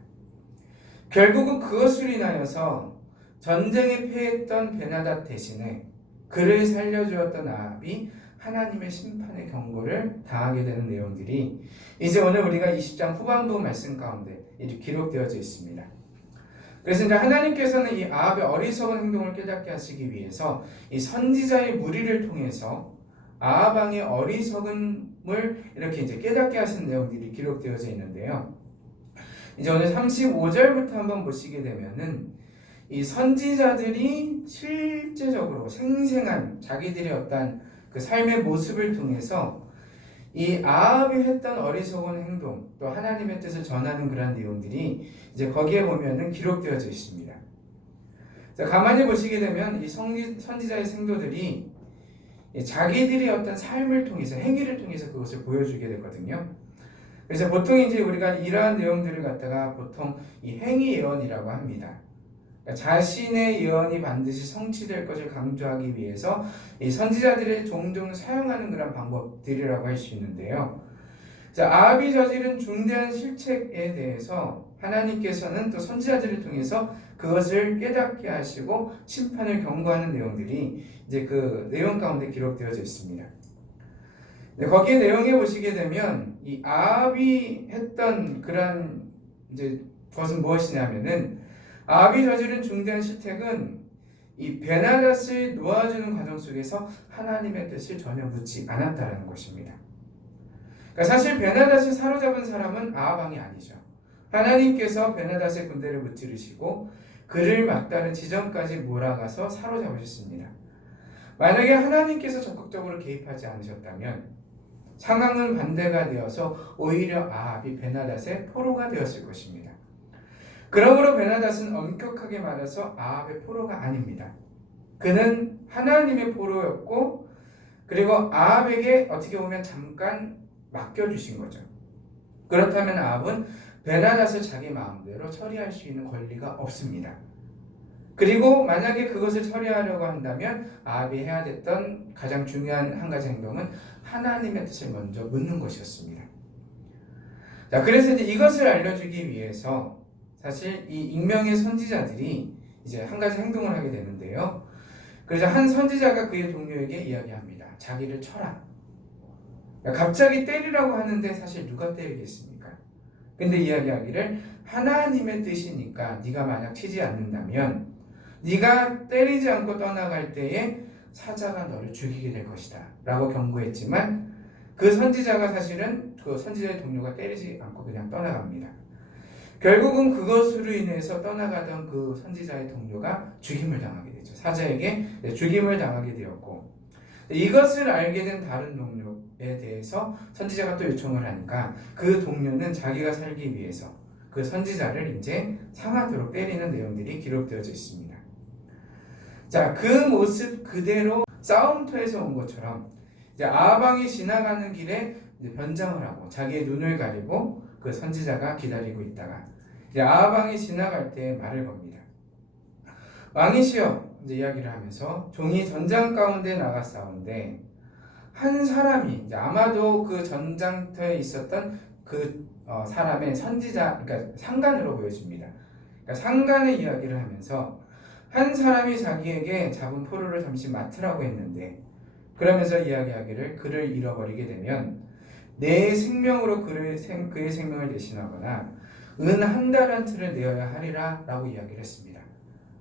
결국은 그것으로 인하여서 전쟁에 패했던 베나닷 대신에 그를 살려주었던 아합이 하나님의 심판의 경고를 당하게 되는 내용들이 이제 오늘 우리가 20장 후반부 말씀 가운데 이렇게 기록되어져 있습니다. 그래서 이제 하나님께서는 이 아합의 어리석은 행동을 깨닫게 하시기 위해서 이 선지자의 무리를 통해서 아합 왕의 어리석음을 이렇게 이제 깨닫게 하신 내용들이 기록되어져 있는데요. 이제 오늘 35절부터 한번 보시게 되면은 이 선지자들이 실제적으로 생생한 자기들의 어떤 그 삶의 모습을 통해서 이 아합이 했던 어리석은 행동, 또 하나님의 뜻을 전하는 그런 내용들이 이제 거기에 보면은 기록되어져 있습니다. 가만히 보시게 되면 이 선지자의 생도들이 자기들의 어떤 삶을 통해서, 행위를 통해서 그것을 보여주게 되거든요. 그래서 보통 이제 우리가 이러한 내용들을 갖다가 보통 이 행위 예언이라고 합니다. 그러니까 자신의 예언이 반드시 성취될 것을 강조하기 위해서 이 선지자들이 종종 사용하는 그런 방법들이라고 할 수 있는데요. 아합이 저지른 중대한 실책에 대해서 하나님께서는 또 선지자들을 통해서 그것을 깨닫게 하시고 심판을 경고하는 내용들이 이제 그 내용 가운데 기록되어져 있습니다. 거기에 내용에 보시게 되면 이 아합이 했던 그런 이제 것은 무엇이냐면은 아합이 저지른 중대한 실책은 이 베나닷을 놓아주는 과정 속에서 하나님의 뜻을 전혀 묻지 않았다라는 것입니다. 그러니까 사실 베나닷을 사로잡은 사람은 아합 왕이 아니죠. 하나님께서 베나닷의 군대를 무찌르시고 그를 막다른 지점까지 몰아가서 사로잡으셨습니다. 만약에 하나님께서 적극적으로 개입하지 않으셨다면 상황은 반대가 되어서 오히려 아합이 베나닷의 포로가 되었을 것입니다. 그러므로 베나닷은 엄격하게 말해서 아합의 포로가 아닙니다. 그는 하나님의 포로였고, 그리고 아합에게 어떻게 보면 잠깐 맡겨주신 거죠. 그렇다면 아합은 베나닷을 자기 마음대로 처리할 수 있는 권리가 없습니다. 그리고 만약에 그것을 처리하려고 한다면 아합이 해야 됐던 가장 중요한 한 가지 행동은 하나님의 뜻을 먼저 묻는 것이었습니다. 자, 그래서 이제 이것을 알려주기 위해서 사실 이 익명의 선지자들이 이제 한 가지 행동을 하게 되는데요. 그래서 한 선지자가 그의 동료에게 이야기합니다. 자기를 쳐라. 갑자기 때리라고 하는데 사실 누가 때리겠습니까? 근데 이야기하기를 하나님의 뜻이니까 네가 만약 치지 않는다면 네가 때리지 않고 떠나갈 때에 사자가 너를 죽이게 될 것이다 라고 경고했지만 그 선지자가 사실은 그 선지자의 동료가 때리지 않고 그냥 떠나갑니다. 결국은 그것으로 인해서 떠나가던 그 선지자의 동료가 죽임을 당하게 되죠. 사자에게 죽임을 당하게 되었고, 이것을 알게 된 다른 동료에 대해서 선지자가 또 요청을 하니까 그 동료는 자기가 살기 위해서 그 선지자를 이제 상하도록 때리는 내용들이 기록되어져 있습니다. 자, 그 모습 그대로 싸움터에서 온 것처럼 이제 아합 왕이 지나가는 길에 이제 변장을 하고 자기의 눈을 가리고 그 선지자가 기다리고 있다가 이제 아합 왕이 지나갈 때 말을 겁니다. 왕이시여, 이제 이야기를 하면서 종이 전장 가운데 나가 싸운데 한 사람이 이제 아마도 그 전장터에 있었던 그 사람의 선지자, 그러니까 상관으로 보여집니다. 그러니까 상관의 이야기를 하면서 한 사람이 자기에게 잡은 포로를 잠시 맡으라고 했는데 그러면서 이야기하기를 그를 잃어버리게 되면 내 생명으로 그의 생명을 대신하거나 은 한 달란트를 내어야 하리라 라고 이야기를 했습니다.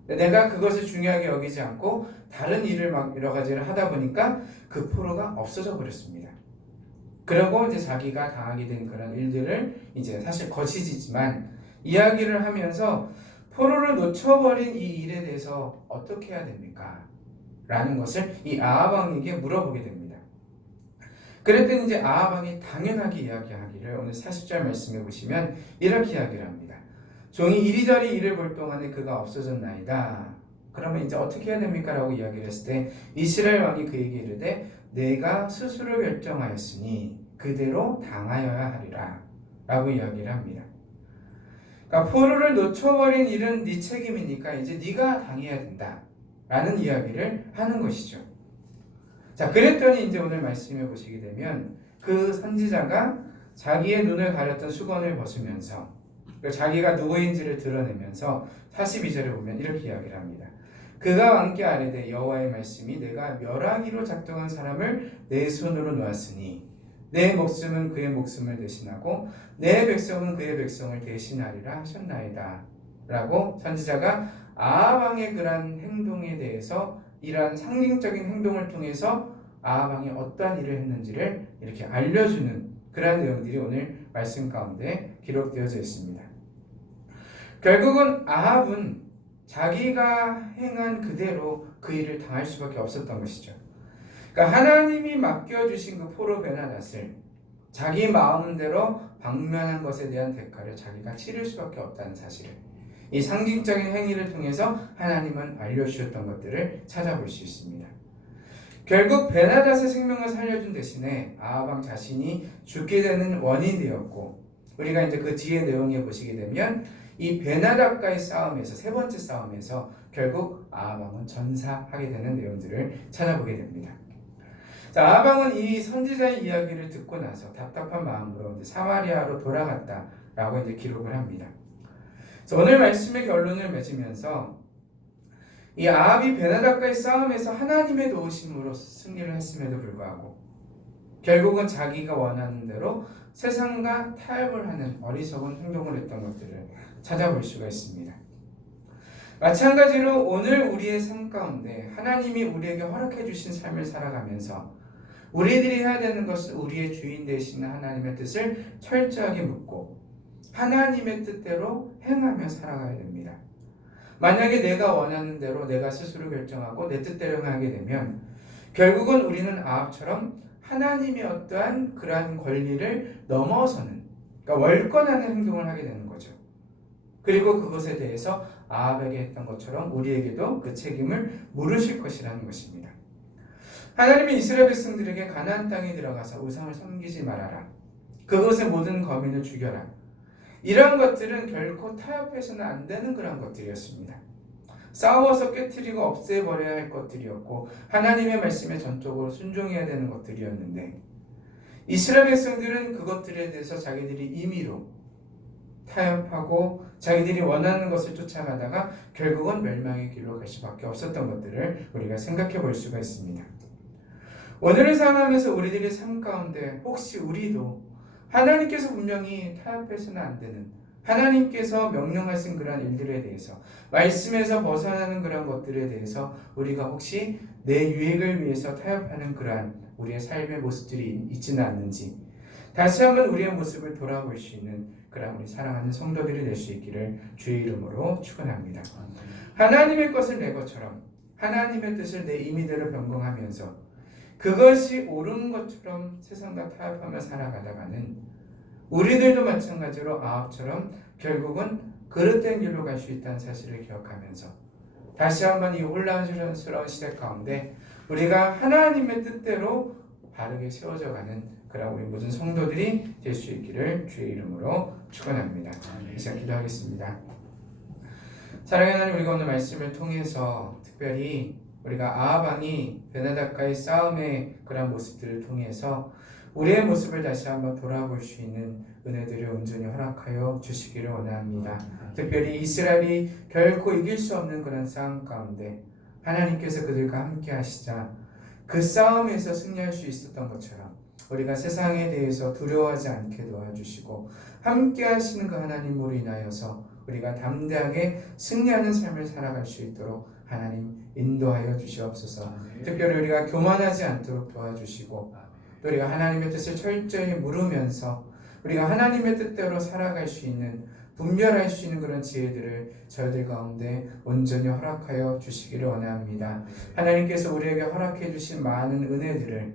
내가 그것을 중요하게 여기지 않고 다른 일을 막 여러 가지를 하다 보니까 그 포로가 없어져 버렸습니다. 그리고 이제 자기가 당하게 된 그런 일들을 이제 사실 거시지만 이야기를 하면서 포로를 놓쳐버린 이 일에 대해서 어떻게 해야 됩니까? 라는 것을 이 아합 왕에게 물어보게 됩니다. 그랬더니 이제 아합 왕이 당연하게 이야기하기를 오늘 40절 말씀해 보시면 이렇게 이야기를 합니다. 종이 이리저리 이를 볼 동안에 그가 없어졌나이다. 그러면 이제 어떻게 해야 됩니까? 라고 이야기를 했을 때 이스라엘 왕이 그에게 이르되 내가 스스로 결정하였으니 그대로 당하여야 하리라 라고 이야기를 합니다. 그러니까 포로를 놓쳐버린 일은 네 책임이니까 이제 네가 당해야 된다 라는 이야기를 하는 것이죠. 자, 그랬더니 이제 오늘 말씀해 보시게 되면 그 선지자가 자기의 눈을 가렸던 수건을 벗으면서 자기가 누구인지를 드러내면서 42절에 보면 이렇게 이야기를 합니다. 그가 왕께 아뢰되 여호와의 말씀이 내가 멸하기로 작정한 사람을 내 손으로 놓았으니 내 목숨은 그의 목숨을 대신하고 내 백성은 그의 백성을 대신하리라 하셨나이다 라고 선지자가 아합 왕의 그러한 행동에 대해서 이러한 상징적인 행동을 통해서 아합 왕이 어떠한 일을 했는지를 이렇게 알려주는 그러한 내용들이 오늘 말씀 가운데 기록되어져 있습니다. 결국은 아합은 자기가 행한 그대로 그 일을 당할 수밖에 없었던 것이죠. 그러니까 하나님이 맡겨주신 그 포로 베나닷을 자기 마음대로 방면한 것에 대한 대가를 자기가 치를 수밖에 없다는 사실을 이 상징적인 행위를 통해서 하나님은 알려주셨던 것들을 찾아볼 수 있습니다. 결국 베나닷의 생명을 살려준 대신에 아합 왕 자신이 죽게 되는 원인이 되었고 우리가 이제 그 뒤에 내용에 보시게 되면 이 베나닷과의 싸움에서 세 번째 싸움에서 결국 아합 왕은 전사하게 되는 내용들을 찾아보게 됩니다. 자, 아합 왕은 이 선지자의 이야기를 듣고 나서 답답한 마음으로 이제 사마리아로 돌아갔다라고 이제 기록을 합니다. 그래서 오늘 말씀의 결론을 맺으면서 이 아합이 베나닷과의 싸움에서 하나님의 도우심으로 승리를 했음에도 불구하고 결국은 자기가 원하는 대로 세상과 타협을 하는 어리석은 행동을 했던 것들을 찾아볼 수가 있습니다. 마찬가지로 오늘 우리의 삶 가운데 하나님이 우리에게 허락해 주신 삶을 살아가면서 우리들이 해야 되는 것은 우리의 주인 되시는 하나님의 뜻을 철저하게 묻고 하나님의 뜻대로 행하며 살아가야 됩니다. 만약에 내가 원하는 대로 내가 스스로 결정하고 내 뜻대로 행하게 되면 결국은 우리는 아합처럼 하나님의 어떠한 그러한 권리를 넘어서는 그러니까 월권하는 행동을 하게 되는 거죠. 그리고 그것에 대해서 아합에게 했던 것처럼 우리에게도 그 책임을 물으실 것이라는 것입니다. 하나님이 이스라엘 백성들에게 가나안 땅에 들어가서 우상을 섬기지 말아라. 그것의 모든 거민을 죽여라. 이러한 것들은 결코 타협해서는 안 되는 그런 것들이었습니다. 싸워서 깨트리고 없애버려야 할 것들이었고 하나님의 말씀에 전적으로 순종해야 되는 것들이었는데 이스라엘 백성들은 그것들에 대해서 자기들이 임의로 타협하고 자기들이 원하는 것을 쫓아가다가 결국은 멸망의 길로 갈 수밖에 없었던 것들을 우리가 생각해 볼 수가 있습니다. 오늘의 상황에서 우리들의 삶 가운데 혹시 우리도 하나님께서 분명히 타협해서는 안 되는 하나님께서 명령하신 그러한 일들에 대해서 말씀에서 벗어나는 그러한 것들에 대해서 우리가 혹시 내 유익을 위해서 타협하는 그러한 우리의 삶의 모습들이 있지는 않는지 다시 한번 우리의 모습을 돌아볼 수 있는 그러한 우리 사랑하는 성도들이 될 수 있기를 주의 이름으로 축원합니다. 하나님의 것을 내 것처럼 하나님의 뜻을 내 임의대로 변경하면서 그것이 옳은 것처럼 세상과 타협하며 살아가다가는 우리들도 마찬가지로 아합처럼 결국은 그릇된 길로 갈 수 있다는 사실을 기억하면서 다시 한번 이 혼란스러운 시대 가운데 우리가 하나님의 뜻대로 바르게 세워져가는 그런 우리 모든 성도들이 될 수 있기를 주의 이름으로 축원합니다. 이 시간 기도하겠습니다. 사랑하는 하나님, 우리가 오늘 말씀을 통해서 특별히 우리가 아합 왕이 베나닷과의 싸움의 그런 모습들을 통해서 우리의 모습을 다시 한번 돌아볼 수 있는 은혜들을 온전히 허락하여 주시기를 원합니다. 특별히 이스라엘이 결코 이길 수 없는 그런 싸움 가운데 하나님께서 그들과 함께 하시자 그 싸움에서 승리할 수 있었던 것처럼 우리가 세상에 대해서 두려워하지 않게 도와주시고 함께 하시는 그 하나님으로 인하여서 우리가 담대하게 승리하는 삶을 살아갈 수 있도록 하나님 인도하여 주시옵소서. 특별히 우리가 교만하지 않도록 도와주시고 또 우리가 하나님의 뜻을 철저히 물으면서 우리가 하나님의 뜻대로 살아갈 수 있는 분별할 수 있는 그런 지혜들을 저희들 가운데 온전히 허락하여 주시기를 원합니다. 하나님께서 우리에게 허락해 주신 많은 은혜들을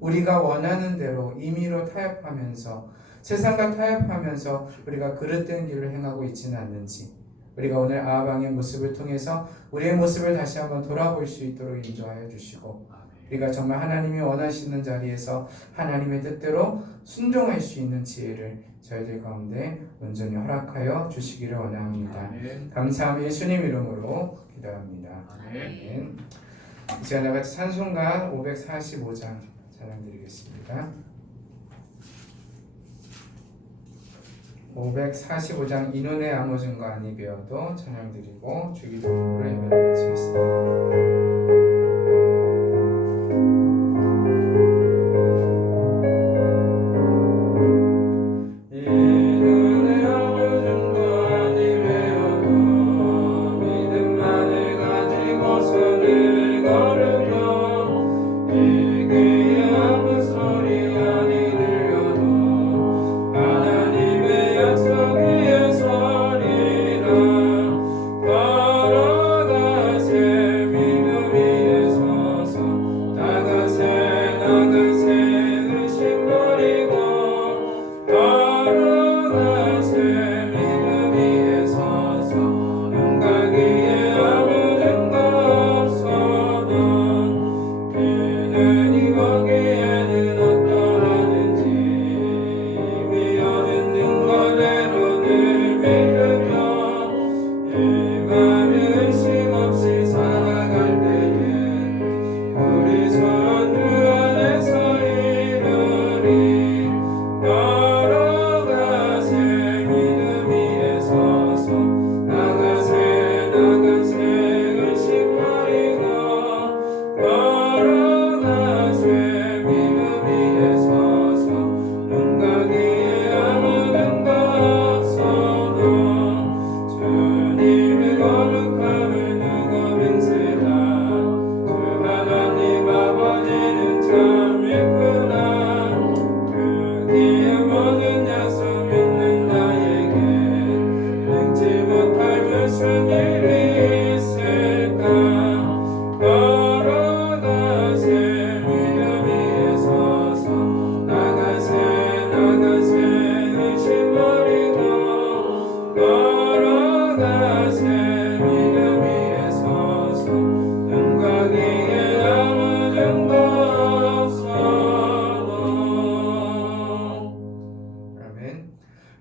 우리가 원하는 대로 임의로 타협하면서 세상과 타협하면서 우리가 그릇된 길을 행하고 있지는 않는지, 우리가 오늘 아방의 모습을 통해서 우리의 모습을 다시 한번 돌아볼 수 있도록 인도하여 주시고, 우리가 정말 하나님이 원하시는 자리에서 하나님의 뜻대로 순종할 수 있는 지혜를 저희들 가운데 온전히 허락하여 주시기를 원합니다. 감사하며 예수님 이름으로 기도합니다. 아멘. 이제 나같이 찬송가 545장 찬양드리겠습니다. 545장 이눈의 아무증거 아니 베어도 찬양드리고 주기도문으로 예배를 마치겠습니다.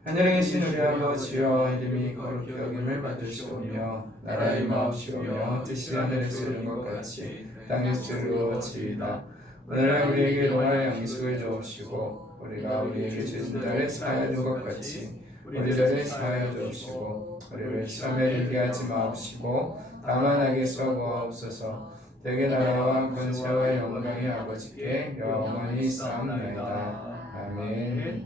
하늘에 계신 우리 아버지여, 이름이 거룩히 여김을 받으시오며 나라의 마옵시오며 뜻이 하늘에서 이룬 것 같이 땅에서 이루어지이다. 오늘날 우리에게 일용할 양식을 주옵시고 우리가 우리에게 죄진 자를 사하여 준 것 같이 우리 죄를 사하여 주옵시고 우리를 시험에 들게 하지 마옵시고 다만 악에서 구하옵소서. 대개 나라와 권세와 영광이 아버지께 영원히 쌓옵나이다. 아멘.